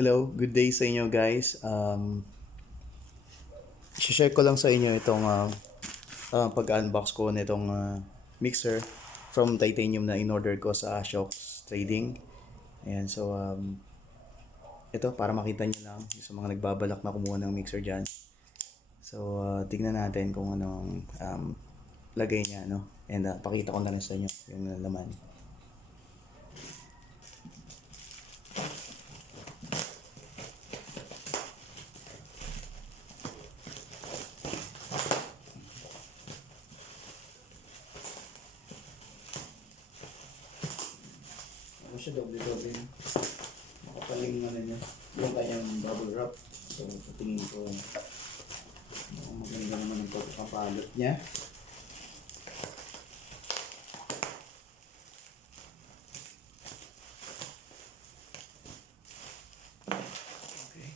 Hello, good day sa inyo guys. Share ko lang sa inyo itong pag-unbox ko nitong mixer from titanium na in-order ko sa Ashok Trading. Ayan, so ito para makita nyo lang sa mga nagbabalak na kumuha ng mixer dyan. So tignan natin kung anong lagay niya, no? And pakita ko na rin sa inyo yung laman. Ano siya, doble-doble. Makapaling ano niya. Yung kanyang bubble wrap. So, tingin ko maganda naman ang pagpapalot niya. Okay.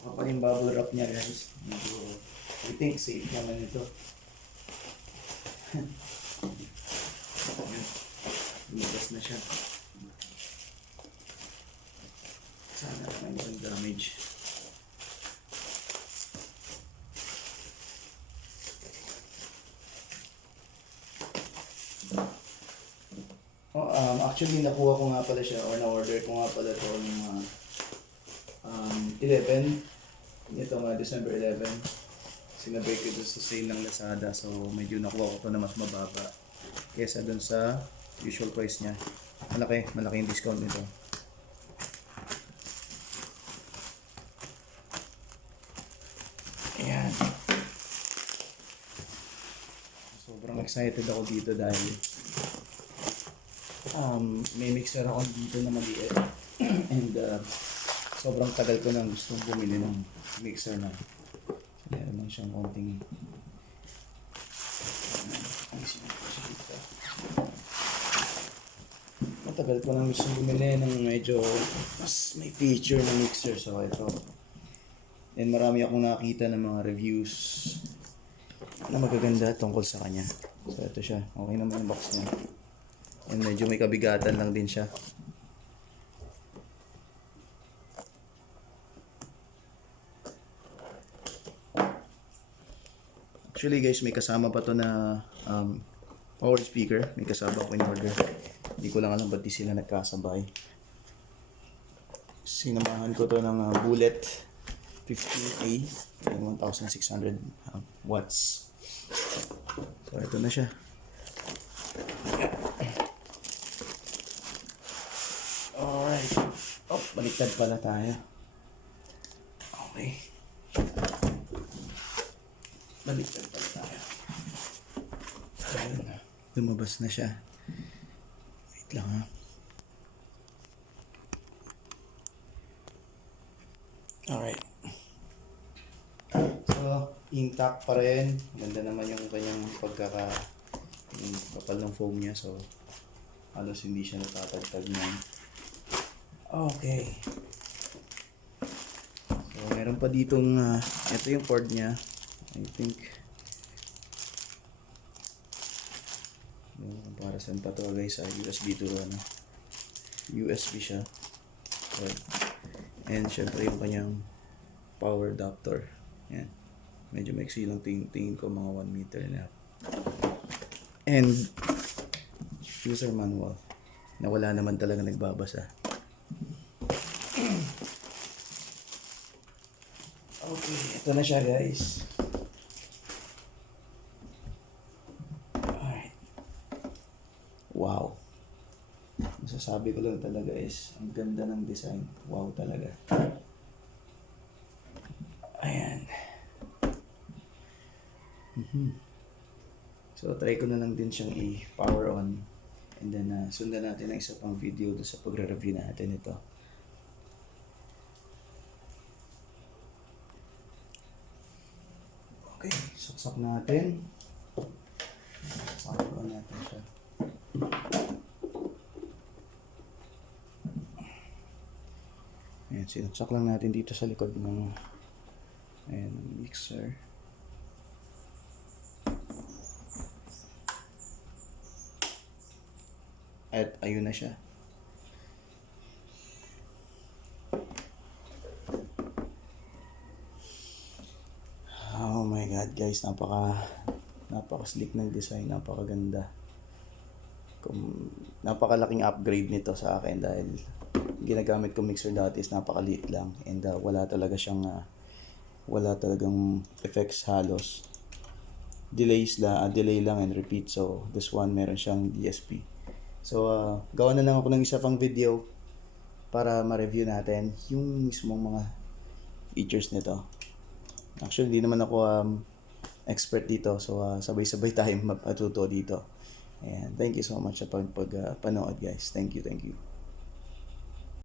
Makapaling bubble wrap niya guys. Medyo, I think safe naman ito. Lumabas na siya. Sana may walang damage. Actually nakuha ko nga pala siya or na-order ko nga pala ito ng 11. Ito mga December 11. Sinabay ko ito sa sale ng Lazada, so medyo nakuha ko ito na mas mababa kesa dun sa usual price niya. Malaki yung discount nito. Ayan. Sobrang excited ako dito dahil may mixer ako dito na maliit and sobrang tagal ko nang gustong bumili ng mixer na meron lang siyang konting matagal ko nang gustong bumili ng medyo mas may feature na mixer, so ito. And marami akong nakita ng mga reviews na magaganda tungkol sa kanya, so ito siya. Okay naman yung box niya and medyo may kabigatan lang din siya. Actually guys, may kasama pa to na power speaker. May kasama ko in order. Hindi ko lang alam ba't di sila nagkasabay. Sinamahan ko to ng Bullet 15A 1600 watts. So ito na siya. Alright. Oh, baliktad pala tayo. Okay. Baliktad pala tayo. Ayun. Lumabas na siya. Wait lang ha. Alright. So, intact pa rin. Ganda naman yung kanyang yung kapal ng foam niya. So, halos hindi siya natatagtag niyan. Okay. So, meron pa ditong, ito yung cord niya. I think, para saan pa to guys, USB to ano. USB siya. Right. And syempre yung kanyang power adapter. Yan. Medyo maiksi lang tingin ko, mga 1 meter na. And user manual na wala naman talaga nagbabasa. Okay, ito na siya guys. Alright. Wow. Masasabi ko lang talaga is ang ganda ng design. Wow talaga. Ayan. So try ko na lang din siyang i-power on. And then sundan natin ang isa pang video doon sa pagre-review natin ito. Okay, saksak natin. Power on natin siya. Ayan, sinaksak lang natin dito sa likod ng mixer. At ayun na siya. guys, napaka slick ng design, napakaganda. Napakalaking upgrade nito sa akin dahil ginagamit ko mixer dati is napakaliit lang, and wala talagang effects halos. Delay lang and repeat. So this one meron siyang DSP. So gawa na lang ako ng isa pang video para ma-review natin yung mismong mga features nito. Actually, hindi naman ako expert dito. So sabay-sabay tayong matuto dito. And thank you so much sa panood guys. Thank you.